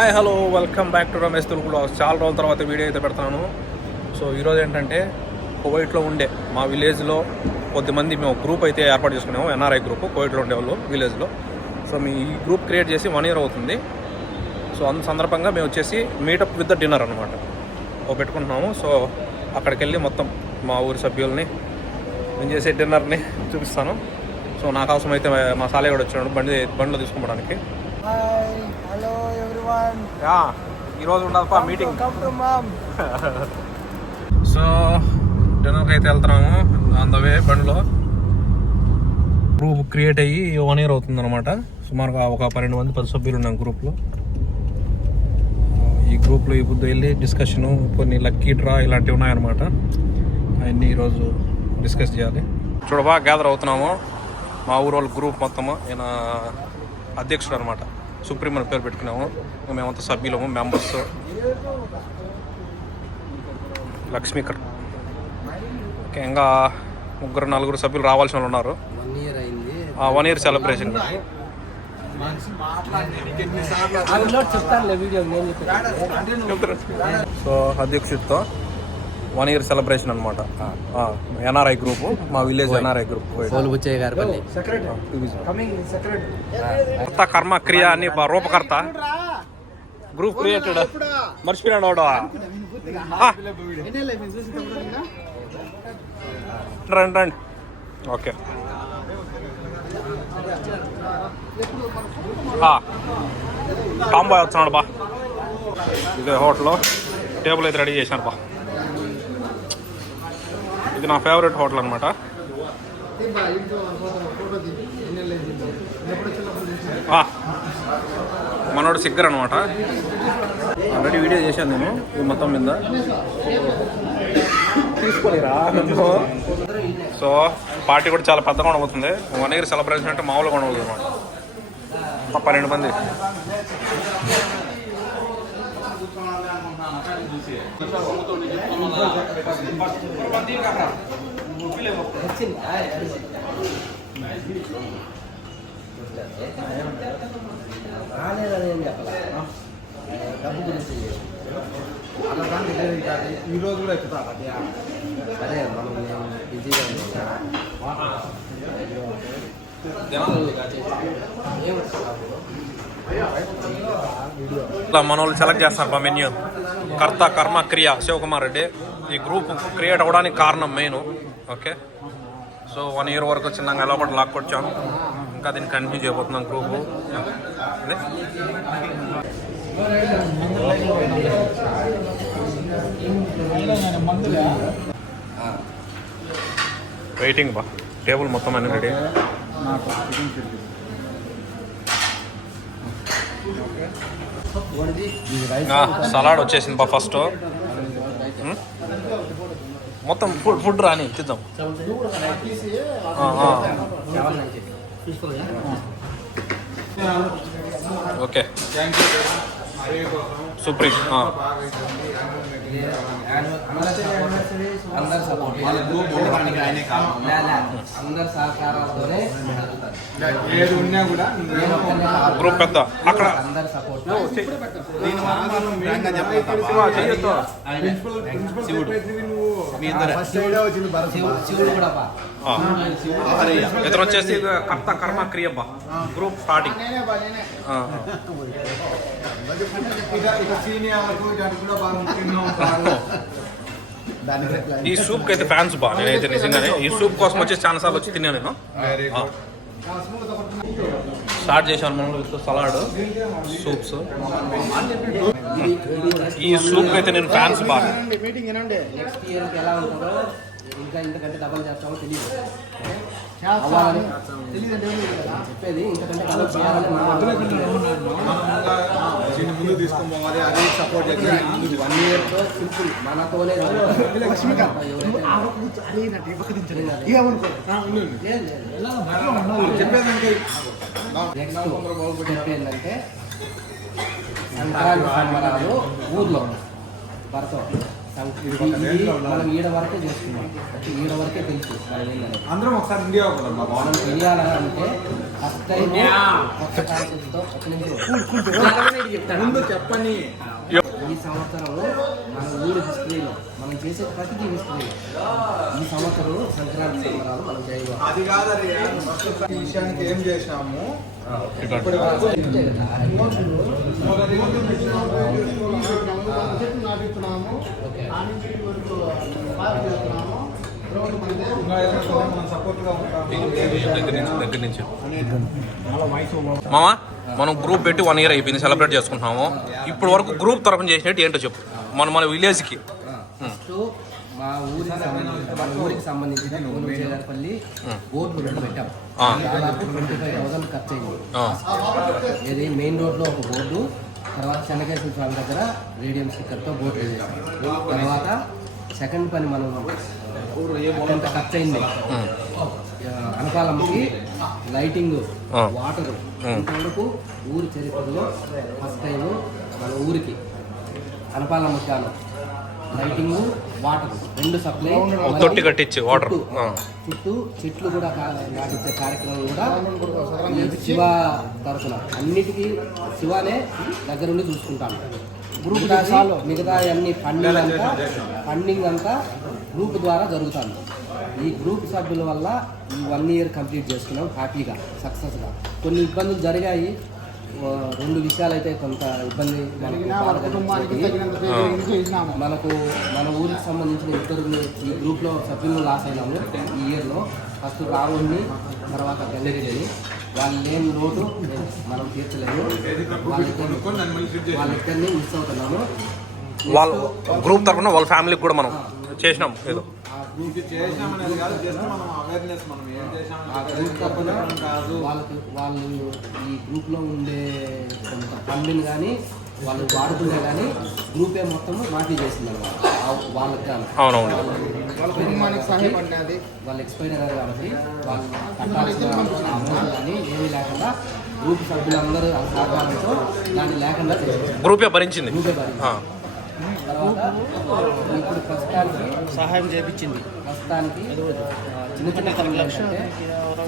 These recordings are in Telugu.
Hi hello welcome back to Ramesh Telugu blogs. చాలా రోజుల తర్వాత వీడియో అయితే పెడతాను. సో ఈరోజు ఏంటంటే కువైట్లో ఉండే మా విలేజ్లో కొద్దిమంది మేము గ్రూప్ అయితే ఏర్పాటు చేసుకున్నాము. ఎన్ఆర్ఐ గ్రూప్ కువైట్లో ఉండేవాళ్ళు విలేజ్లో. సో మీ ఈ గ్రూప్ క్రియేట్ చేసి 1 year అవుతుంది. సో అందు సందర్భంగా మేము వచ్చేసి మీటప్ విత్ ద డిన్నర్ అనమాట పెట్టుకుంటున్నాము. సో అక్కడికి వెళ్ళి మొత్తం మా ఊరి సభ్యుల్ని నేను చేసే డిన్నర్ని చూపిస్తాను. సో నాకు అవసరం అయితే మా సాలే కూడా వచ్చాడు బండిలో తీసుకోవడానికి. Hello everyone. ఈరోజు ఉండదు మీటింగ్. సో డిన్నర్కి అయితే వెళ్తున్నాము. ఆన్ ద వే బండిలో గ్రూప్ క్రియేట్ అయ్యి 1 year అవుతుంది అనమాట. సుమారుగా ఒక 12 మంది 10 సభ్యులు ఉన్నాం గ్రూప్లో. ఈ గ్రూప్లో ఈ పొద్దు వెళ్ళి డిస్కషను, కొన్ని లక్కీ డ్రా ఇలాంటివి ఉన్నాయన్నమాట. అవన్నీ ఈరోజు డిస్కస్ చేయాలి. చూడబా గ్యాదర్ అవుతున్నాము. మా ఊరు వాళ్ళ గ్రూప్ మొత్తము. ఈయన అధ్యక్షుడు అనమాట, సుప్రీం అని పేరు పెట్టుకున్నాము. మేమంతా సభ్యులము, మెంబర్స్. లక్ష్మీకర్ ఓకే, ఇంకా 3-4 సభ్యులు రావాల్సిన వాళ్ళు ఉన్నారు. 1 year సెలబ్రేషన్. సో అధ్యక్షుడితో 1 year సెలబ్రేషన్ అనమాట. ఎన్ఆర్ఐ గ్రూప్, మా విలేజ్ ఎన్ఆర్ఐ గ్రూప్. కర్మ క్రియ అని రూపకర్త గ్రూప్ క్రియేటెడ్. మర్చిపోయినాడు వాడు. రండి. ఓకే, టాంబాయ్ వస్తున్నాడు బా. ఇదే హోటల్ టేబుల్ అయితే రెడీ చేశాను బా. ఇది నా ఫేవరెట్ హోటల్ అనమాట. మనోడు సిగ్గర్ అనమాట. ఆల్రెడీ వీడియో చేశాను నేను ఇది మొత్తం మీద. తీసుకోలేరా? సో పార్టీ కూడా చాలా పెద్దగా ఉండబోతుంది. 1 year సెలబ్రేషన్ అంటే మామూలుగా ఉండబోతుంది అనమాట. 12 మంది. ఈరోజు కూడా ఎక్కుతా. అదే మనం బిజీగా ఇట్లా మన వాళ్ళు సెలెక్ట్ చేస్తారు బా మెన్యూ. కర్త కర్మ క్రియ శివకుమార్ రెడ్డి. ఈ గ్రూప్ క్రియేట్ అవ్వడానికి కారణం మెయిన్. ఓకే, సో 1 year వరకు చిన్నగా ఎలా కూడా లాక్కొచ్చాను. ఇంకా దీన్ని కంటిన్యూ చేయబోతున్నాం గ్రూపు. అదే వెయిటింగ్ బా. టేబుల్ మొత్తం అన్ని రెడీ. సలాడ్ వచ్చేసింది బా. ఫస్ట్ మొత్తం ఫుడ్ రాని తిద్దాం. ఓకే, సుప్రీం గ్రూప్ పెద్ద అక్కడ ఇతను వచ్చేసి కర్త కర్మ క్రియబ్బా గ్రూప్ స్టార్టింగ్. ఈ సూప్ కి అయితే ఫ్యాన్స్ బా. నేనైతే నిజంగానే ఈ సూప్ కోసం వచ్చి చాలా సార్లు వచ్చి తిన్నా నేను. స్టార్ట్ చేశాను మనం సలాడ్, సూప్స్. ఈ సూప్ అయితే నేను ఫ్యాన్స్ బా. ఇంకా ఇంతకంటే డబల్ చేస్తామో తెలియదు. చెప్పేది ఇంతకంటే డబల్ చేయాలని ముందు తీసుకోవాలి. అదే సపోర్ట్ చేయాలి. 1 year సింపుల్ మనతోనే చెప్పేందంటే సంక్రాంతి సంబరాలు ఊర్లో భర్త మనం ఈడ వరకే చేస్తున్నాం, ఈడ వరకే తెలుసు మనం ఏంటంటే. అందరం ఒకసారి ఇండియా మనం తెలియాలని అంటే ఫస్ట్ టైం కొత్త కాన్సెప్ట్తో ముందు చెప్పని ఈ సంవత్సరంలో మన ఊరి హిస్టరీలో మనం చేసే ప్రతిదీ హిస్టరీ. ఈ సంవత్సరం సంక్రాంతి సంబరాలు మనం చేయగలం. అది కాదు ఈ విషయానికి ఏం చేసాము దగ్గర నుంచి మామా మనం గ్రూప్ పెట్టి 1 year అయిపోయింది, సెలబ్రేట్ చేసుకుంటున్నాము. ఇప్పటి వరకు గ్రూప్ తరఫున చేసినట్టు ఏంటో చెప్పు. మన విలేజ్కి ఫస్ట్ మా ఊరికి సంబంధించిన చేదారపల్లి బోర్డు పెట్టాం. దాదాపు 25,000 ఖర్చు అయింది. ఇది మెయిన్ రోడ్లో ఒక బోర్డు, తర్వాత చెన్నకేశ్వర స్వామి దగ్గర రేడియం స్టిక్కర్తో బోర్డు వేసేసాం. తర్వాత సెకండ్ పని మనం ఎంత ఖర్చు అయింది, అనకాలమ్మకి లైటింగ్, వాటర్. ఇంతవరకు ఊరి చరిత్రలో ఫస్ట్ టైం మన ఊరికి అనకాలమ్మకి గాను లైటింగ్, వాటర్ 2 సప్లై, తొట్టి కట్టించి వాటర్ చుట్టూ చెట్లు కూడా నాటించే కార్యక్రమం కూడా శివ తరఫున అన్నిటికీ శివనే దగ్గరుండి చూసుకుంటాను. మిగతా అన్ని ఫండింగ్ అంతా గ్రూప్ ద్వారా జరుగుతుంది. ఈ గ్రూప్ సభ్యుల వల్ల ఈ 1 year కంప్లీట్ చేసుకున్నాం హ్యాపీగా, సక్సెస్గా. కొన్ని ఇబ్బందులు జరిగాయి, 2 విషయాలు అయితే కొంత ఇబ్బంది మనకు మన ఊరికి సంబంధించిన 2 ఈ గ్రూప్లో సభ్యులు లాస్ అయినాము ఈ ఇయర్లో. ఫస్ట్ రావుని, తర్వాత గంగిరెడ్డిని. వాళ్ళు లేని లోటు మనం తీర్చలేము, వాళ్ళిద్దరిని మిస్ అవుతున్నాము. వాళ్ళ గ్రూప్ తరఫున వాళ్ళ ఫ్యామిలీకి కూడా మనం చేసినాం ఏదో. వాళ్ళు ఈ గ్రూప్లో ఉండే కొంత ఫండ్ని కానీ వాళ్ళు వాడుతుండే కానీ గ్రూపే మొత్తం మాఫీ చేసింది వాళ్ళకి. కానీ వాళ్ళు ఎక్స్పైర్ అయ్యారు కాబట్టి వాళ్ళు కట్టాల్సిన అమౌంట్ కానీ ఏమీ లేకుండా గ్రూప్ సభ్యులందరూ సహకారంతో దాన్ని లేకుండా గ్రూపే భరించింది. తర్వాత ఇప్పుడు ప్రస్తుతానికి సహాయం చేయించింది. ప్రస్తుతానికి చిన్న చిన్న పనులు ఏంటంటే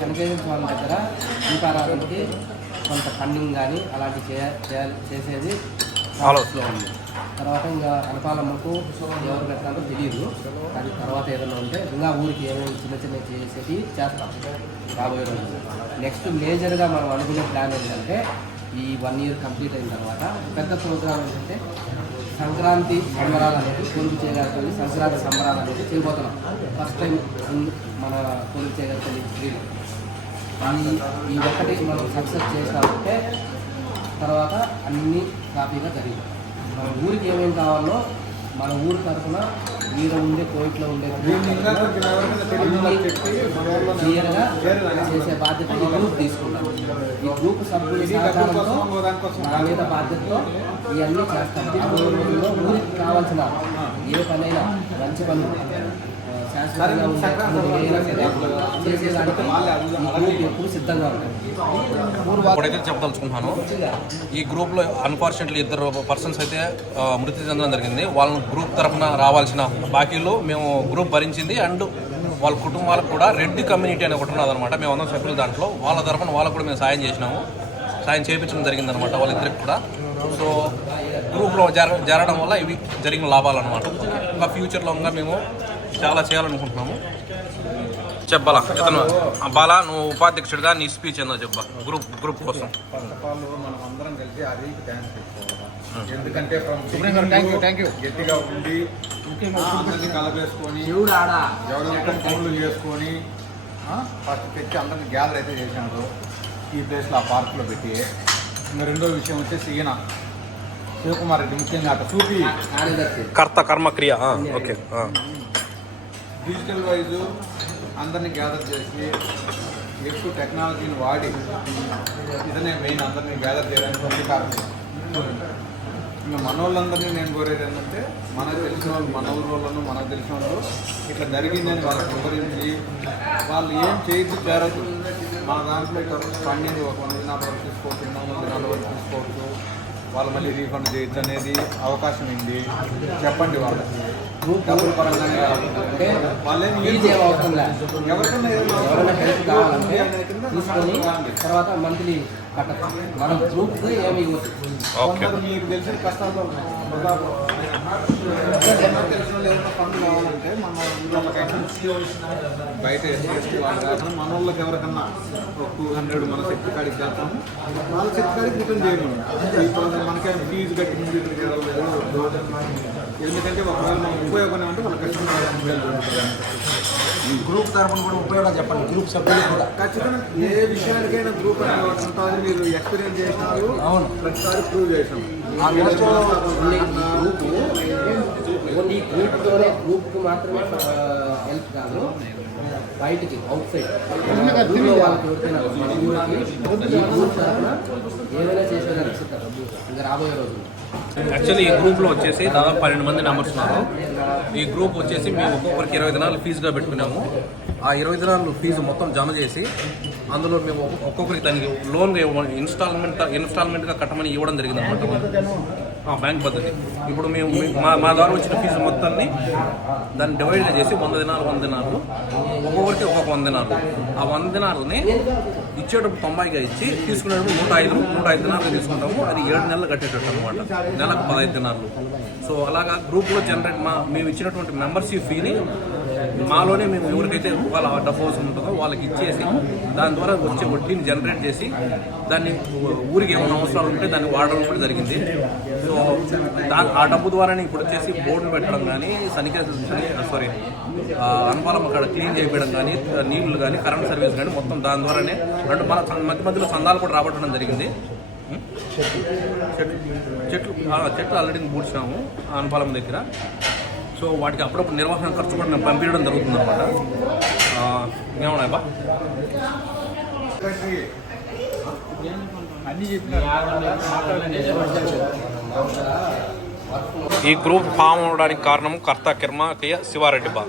చెన్నకేశ్వర స్వామి దగ్గర దీపారాధనకి కొంత ఫండింగ్ కానీ అలాంటివి చేసేది ఆలోచనలో ఉంది. తర్వాత ఇంకా అనకాలమ్మకు ఎవరు పెట్టాలో తెలియదు, అది తర్వాత ఏదైనా ఉంటే ఇంకా ఊరికి ఏమేమి చిన్న చిన్న చేసేది చేస్తాం రాబోయే రోజులు. నెక్స్ట్ మేజర్గా మనం అనుకునే ప్లాన్ ఏంటంటే ఈ 1 year కంప్లీట్ అయిన తర్వాత పెద్ద ప్రోగ్రామ్ ఏంటంటే సంక్రాంతి సంబరాలు అనేది కొలుపు చేయగలిగి సంక్రాంతి సంబరాలు అనేది చేయబోతున్నాం. ఫస్ట్ టైం మన కొలుపు చేయగలిగి స్త్రీలు ఈ ఒక్కటి మనం సక్సెస్ చేసినామంటే తర్వాత అన్నీ హ్యాపీగా జరిగింది. మన ఊరికి ఏమేమి కావాలో మన ఊరి తరఫున వీర ఉండే కోయిట్లో ఉండే క్లియర్గా చేసే బాధ్యత ఈ గ్రూప్ తీసుకుంటాం. ఈ గ్రూప్ సభ్యుల సహకారంతో నా మీద బాధ్యతతో ఇవన్నీ చేస్తాం. రాబోయే రోజుల్లో ఊరికి కావాల్సిన ఏ పనైనా మంచి పనులు శాశ్వతంగా చేసేదానికి ఈ గ్రూప్ ఎప్పుడు సిద్ధంగా ఉంటుంది. ఇప్పుడైతే చెప్పదలుచుకుంటున్నాను, ఈ గ్రూప్లో అన్ఫార్చునేట్లీ 2 persons అయితే మృతి చెందడం జరిగింది. వాళ్ళ గ్రూప్ తరఫున రావాల్సిన బాకీలు మేము గ్రూప్ భరించింది. అండ్ వాళ్ళ కుటుంబాలకు కూడా రెడ్ కమ్యూనిటీ అని ఒకటి ఉన్నదనమాట. మేము అందరం సభ్యులు దాంట్లో వాళ్ళ తరఫున వాళ్ళకు కూడా మేము సాయం చేసినాము, సాయం చేయించడం జరిగిందనమాట వాళ్ళిద్దరికి కూడా. సో గ్రూప్లో జరగడం వల్ల ఇవి జరిగిన లాభాలన్నమాట. ఇంకా ఫ్యూచర్లో ఇంకా మేము చాలా చేయాలనుకుంటున్నాము. చెప్పాలా ఇతను బాలా, నువ్వు ఉపాధ్యక్షుడిగా నీ స్పీచ్ ఏందో చెప్పా గ్రూప్ కోసం. ఫస్ట్ ఆఫ్ ఆల్ మనం అందరం కలిసి అరీకి థ్యాంక్స్ చెప్పుకోవాలి. ఎందుకంటే గట్టిగా ఉండి అందరినీ కలపేసుకొని ఎవరైనా ఫోన్లు చేసుకొని ఫస్ట్ తెచ్చి అందరినీ గ్యాదర్ అయితే చేసినారు ఈ ప్లేస్లో, ఆ పార్క్లో పెట్టి. ఇంకా రెండో విషయం వచ్చేసి ఈయన శివకుమార్ రెడ్డి, ముఖ్యంగా అక్కడ చూపి కర్త కర్మక్రియ. ఓకే, డిజిటల్ వైజ్ అందరినీ గ్యాదర్ చేసి ఎక్కువ టెక్నాలజీని వాడి ఇదనే మెయిన్ అందరినీ గ్యాదర్ చేయడానికి ఉంది కారణం. ఇంకా మన వాళ్ళందరినీ నేను కోరేది ఏంటంటే మనకు తెలిసిన వాళ్ళు, మన ఊళ్ళోనూ మనకు తెలిసిన వాళ్ళు ఇట్లా జరిగిందని వాళ్ళకి వివరించి వాళ్ళు ఏం చేయొచ్చు చేరదు. మా దాంట్లో ఫండింగ్ ఒక 1 దినాల వరకు తీసుకోవచ్చు, 3 దినాల వరకు తీసుకోవచ్చు, వాళ్ళు మళ్ళీ రీఫండ్ చేయొచ్చు అనేది అవకాశం ఉంది. చెప్పండి వాళ్ళకి. గ్రూప్ డబ్బుల పరంగానే అంటే వాళ్ళేం ఫీజు ఏం అవసరం లేదు. ఎవరికన్నా ఎవరైనా హెల్ప్ కావాలంటే తీసుకొని తర్వాత మంత్లీ కట్టచ్చు. మనం గ్రూప్కి ఏమి ఇవ్వచ్చు. ఓకే. మీకు తెలిసిన కష్టాల్లో తెలిసిన ఏదైనా ఫండ్ కావాలంటే మన ఊళ్ళకైనా బయట ఎస్టీ వాళ్ళు కాకుండా మన వాళ్ళకి ఎవరికన్నా ఒక 200 మన శక్తి కాడికి చేస్తాము. వాళ్ళ శక్తి కాడికి రిటర్న్ చేయమని ఇప్పుడు మనకేమైనా ఫీజు కట్టి ముందు ఎందుకంటే ఒకవేళ మనం ఉపయోగం అంటే మన కష్టంగా గ్రూప్ తరఫున కూడా ఉపయోగం చెప్పండి. గ్రూప్ సభ్యులు కూడా ఖచ్చితంగా ఏ విషయానికైనా గ్రూప్ అనేది ఒకటి ఉంటుంది. మీరు ఎక్స్పీరియన్స్ చేసినారు, అవును, ప్రతిసారి ప్రూవ్ చేసాం. ఆ గ్రూప్ ఓన్లీ గ్రూప్తోనే గ్రూప్కి మాత్రమే హెల్ప్ కాదు, బయటికి అవుట్ సైడ్ గ్రూప్లో వాళ్ళకి ఎవరికైనా మన ఊరికి ఈ గ్రూప్ తరఫున ఏమైనా చేసేదానికి ఇస్తారు ఇంకా రాబోయే రోజులు. యాక్చువల్లీ ఈ గ్రూప్లో వచ్చేసి దాదాపు 12 మంది మెంబర్స్ ఉన్నారు. ఈ గ్రూప్ వచ్చేసి మేము ఒక్కొక్కరికి 20 దినాలు ఫీజుగా పెట్టుకున్నాము. ఆ 20 దినాలు ఫీజు మొత్తం జమ చేసి అందులో మేము ఒక్కొక్కరికి దానికి లోన్ ఇన్స్టాల్మెంట్గా కట్టమని ఇవ్వడం జరిగింది అనమాట. బ్యాంక్ పద్ధతి. ఇప్పుడు మేము మా ద్వారా వచ్చిన ఫీజు మొత్తాన్ని దాన్ని డివైడ్గా చేసి 100 దినాలు ఒక్కొక్కరికి ఒక్కొక్క 100 దినాలు. ఆ 100 దినాలని ఇచ్చేటప్పుడు 90గా ఇచ్చి తీసుకునేటప్పుడు 105 దినాలుగా తీసుకుంటాము. అది 7 నెలలు కట్టేటట్టు అనమాట. నెలకు 15 దినాలు. సో అలాగా గ్రూప్లో మేము ఇచ్చినటువంటి మెంబర్షిప్ ఫీని మాలోనే మేము ఎవరికైతే వాళ్ళ డబ్బు అవసరం ఉంటుందో వాళ్ళకి ఇచ్చేసి దాని ద్వారా వచ్చే వడ్డీని జనరేట్ చేసి దాన్ని ఊరికి ఏమైనా అవసరాలు ఉంటే దాన్ని వాడడం కూడా జరిగింది. సో ఆ డబ్బు ద్వారానే ఇప్పుడు వచ్చేసి బోర్డు పెట్టడం కానీ అనుపాలం అక్కడ క్లీన్ చేయడం కానీ నీళ్లు కానీ కరెంట్ సర్వీస్ కానీ మొత్తం దాని ద్వారానే మన మధ్యలో చందాలు కూడా రాబట్టడం జరిగింది. చెట్లు ఆల్రెడీ పూడ్చినాము అనుపాలం దగ్గర. సో వాటికి అప్పుడప్పుడు నిర్వహణ ఖర్చు కూడా మేము పంపించడం జరుగుతుంది అనమాట. ఏమన్నాయబ్బా ఈ గ్రూప్ ఫామ్ అవడానికి కారణం కర్త కిర్మకయ్య శివారెడ్డి బా.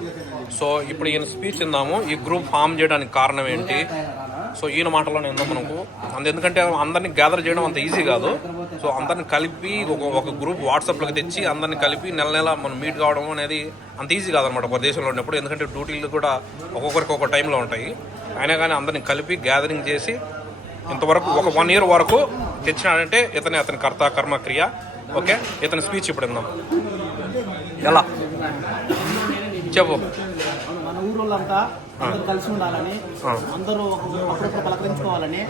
సో ఇప్పుడు ఈయన స్పీచ్ ఇందాము. ఈ గ్రూప్ ఫామ్ చేయడానికి కారణం ఏంటి, సో ఈయన మాటలోనే ఉందాం మనకు. ఎందుకంటే అందరినీ గ్యాదర్ చేయడం అంత ఈజీ కాదు. సో అందరిని కలిపి ఒక గ్రూప్ వాట్సాప్లోకి తెచ్చి అందరిని కలిపి నెల మనం మీట్ కావడం అనేది అంత ఈజీ కాదనమాట ఒక దేశంలో ఉన్నప్పుడు. ఎందుకంటే డ్యూటీలు కూడా ఒక్కొక్కరికి ఒక్కొక్క టైంలో ఉంటాయి. అయినా కానీ అందరిని కలిపి గ్యాదరింగ్ చేసి ఇంతవరకు ఒక 1 year వరకు తెచ్చినాడంటే అతని కర్త కర్మ క్రియ. ఓకే, ఇతని స్పీచ్ ఇప్పుడు ఇందాం. ఎలా చెప్పు. మన ఊరోళ్ళంతా అందరూ కలిసి ఉండాలని, అందరూ అప్పుడప్పుడు పలకరించుకోవాలని,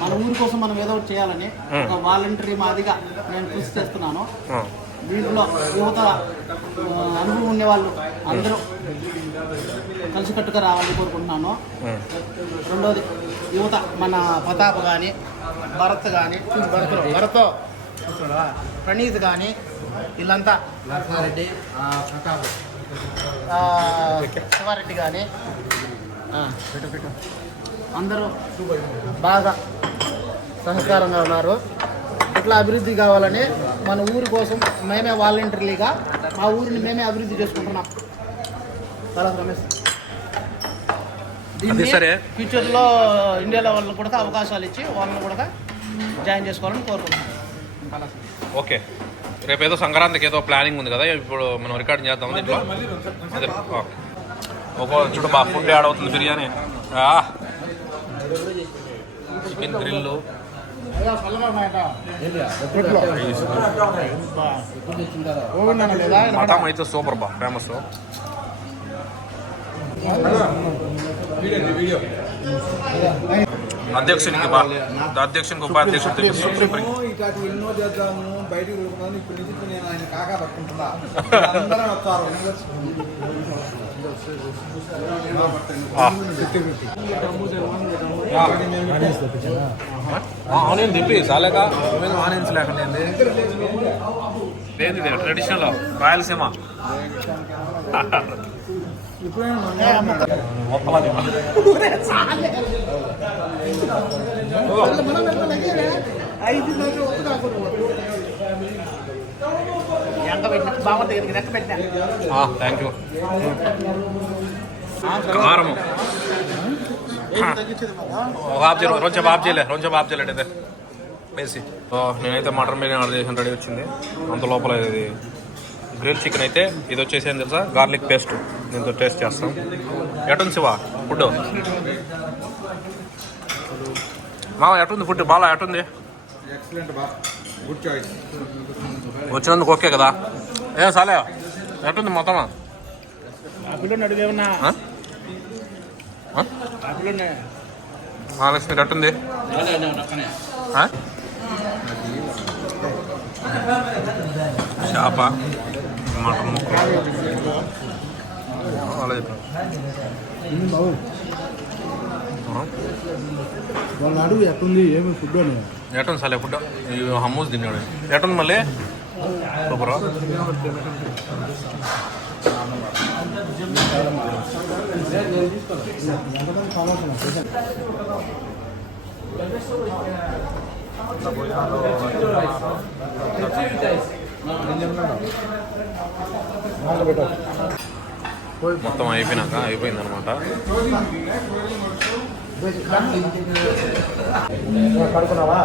మన ఊరి కోసం మనం ఏదో ఒకటి చేయాలని ఒక వాలంటరీ మాదిగా నేను కృషి చేస్తున్నాను. దీంట్లో యువత అనుభవం ఉండేవాళ్ళు అందరూ కలిసికట్టుగా రావాలని కోరుకుంటున్నాను. రెండోది యువత మన ప్రతాప్ కానీ, భరత్ కానీ, భరత్ ప్రణీత్ కానీ వీళ్ళంతా నర్సారెడ్డి, ప్రతాప్, శివారెడ్డి కానీ అందరూ బాగా సహకారంగా ఉన్నారు. ఇట్లా అభివృద్ధి కావాలని మన ఊరి కోసం మేమే వాలంటరీగా మా ఊరిని మేమే అభివృద్ధి చేసుకుంటున్నాం. చాలా రమేష్ దీన్ని ఫ్యూచర్లో ఇండియాలో వాళ్ళకి కూడా అవకాశాలు ఇచ్చి వాళ్ళని కూడా జాయిన్ చేసుకోవాలని కోరుకుంటున్నాం. ఓకే, రేపు ఏదో సంక్రాంతికి ఏదో ప్లానింగ్ ఉంది కదా, ఇప్పుడు మనం రికార్డింగ్ చేద్దాం దీంట్లో. అదే ఒక చుట్టూ బాగా ఫుడ్ యాడ్ అవుతుంది. బిర్యానీ, చికెన్ గ్రిల్లు, మటం అయితే సూపర్ బా, ఫేమస్. అధ్యక్షునికి ఉపాధ్యక్షుడు ఇట్లాంటి ఎన్నో చేద్దాము, బయటకు వెళ్తున్నాను. ఇప్పుడు నుంచి నేను ఆయన కాకా పట్టుకుంటున్నా. అందరం వస్తారు. ఆనియన్ తిప్పి చాలేక ఆనియన్స్ లేకుండా ఏంది ట్రెడిషనల్ రాయలసీమ థ్యాంక్ యూ. కారము కొంచెం బాబు చేయలేదు అయితే వేసి. నేనైతే మటన్ బిర్యానీ ఆర్డర్ చేసిన రెడీ వచ్చింది. అంత లోపల ఇది గ్రిల్ చికెన్ అయితే ఇది వచ్చేసి ఏం తెలుసా గార్లిక్ పేస్ట్ దీంతో టేస్ట్ చేస్తాం. ఎటుంది శివ ఫుడ్ మామ ఎటుంది ఫుడ్ బాగా ఎటుంది ఎక్సలెంట్ బా, గుడ్ చాయిస్. వచ్చినందుకు ఓకే కదా ఏం సాలే ఎటుంది మొత్తమా మహాలక్ష్మి ఎటుంది చేప మటన్ ముక్కలు అలా చెప్పాను. వాళ్ళ అడుగు ఎట్టుంది ఏమి ఫుడ్ అని ఎటుంది సాలే ఫుడ్ హమ్మూస్ తిన్నాడు ఎటుంది మళ్ళీ సూపర్. మొత్తం అయిపోయిందనమాట. పడుకున్నావా?